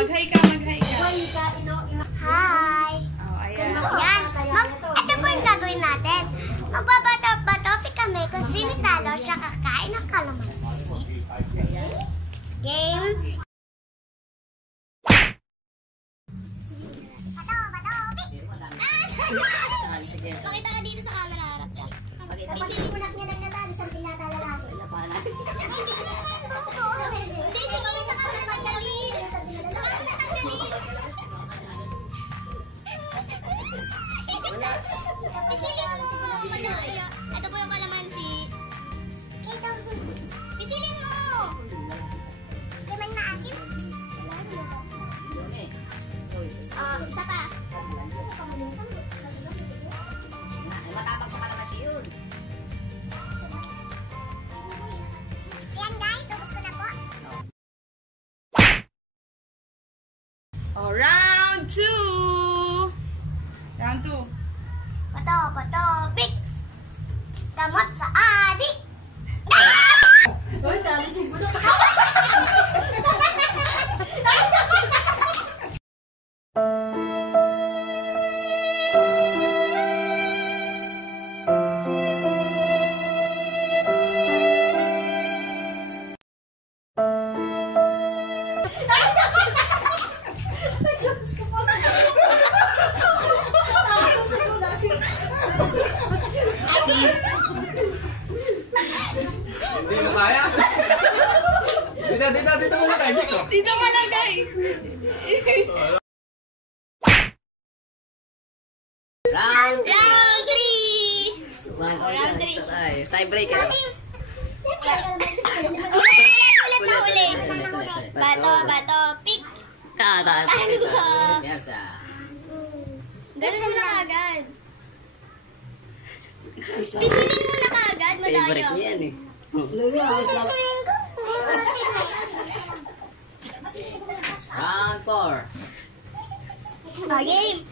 mag-hi ka, mag-hi ka. Hi! Oh, ayan. Ayan. Ito po yung gagawin natin. Magbabato-batopi kami kung sino talo siya kakain ng kalamansi. Game. Pakita ka dito sa camera, harap ka. Pagkita mo na pinagnataan, isang pinatala natin. Hindi, sige, sa camera tanggalin. Sa camera tanggalin. Pisilin mo, madaya. Ito po yung kalamansi. Pisilin mo! Di man maasim? Isa pa. Matapang sa kalamansi yun. Ayan guys, tapos ko na po. Oh, round 2. Round 2. Bato, pick. Gamot sa adik. Uy, talisig mo na. Hindi mo kaya? Dito muna tayo. Dito ka lang, guys. Round 3. Round 3. Tiebreaker. Ulit. Bato, pick. Yersa. Ganun na agad. Pisilin mo na kaagad, madaya. Favorite niya yan eh. Pisilin ko. Round 4. Game.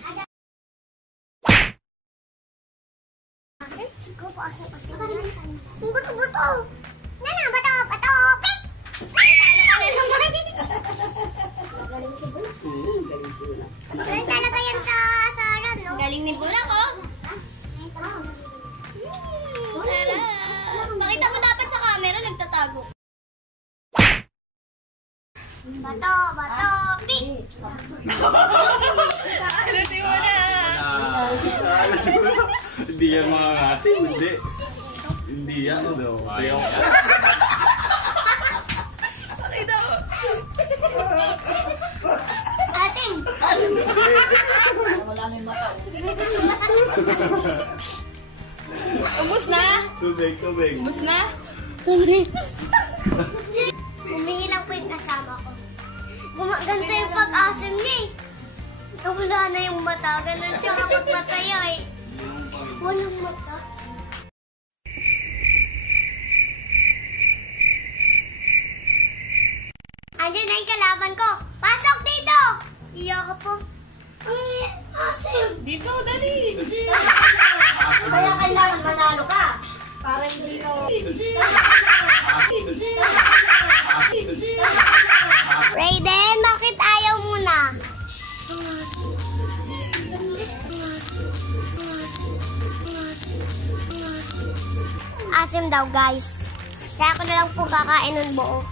Buto. Nana, bato, pick. Galing si Bula. Galing talaga yan sa aran, no? Galing ni Bula ko. Pakita mo dapat sa camera, nagtatago. Bato, pick. Alasin mo na. Hindi yan mga asin, hindi. Hindi yan, no? Ayaw. Pakita mo. Ating. Ubus na? Tubig. Ubus na? Umihilang po yung kasama ko. Gumaganda yung pag-asim niya eh. Wala na yung mata. Ganun siya kapag mataya eh. Walang mata. Andiyan na yung kalaban ko. Pasok dito! Iya ka po. Ang asim. Dito, dali. Kaya kailangan manalo ka. Para hindi ko... Raiden, bakit ayaw mo na? Asim daw guys. Kaya ako na lang po kakain ng buo.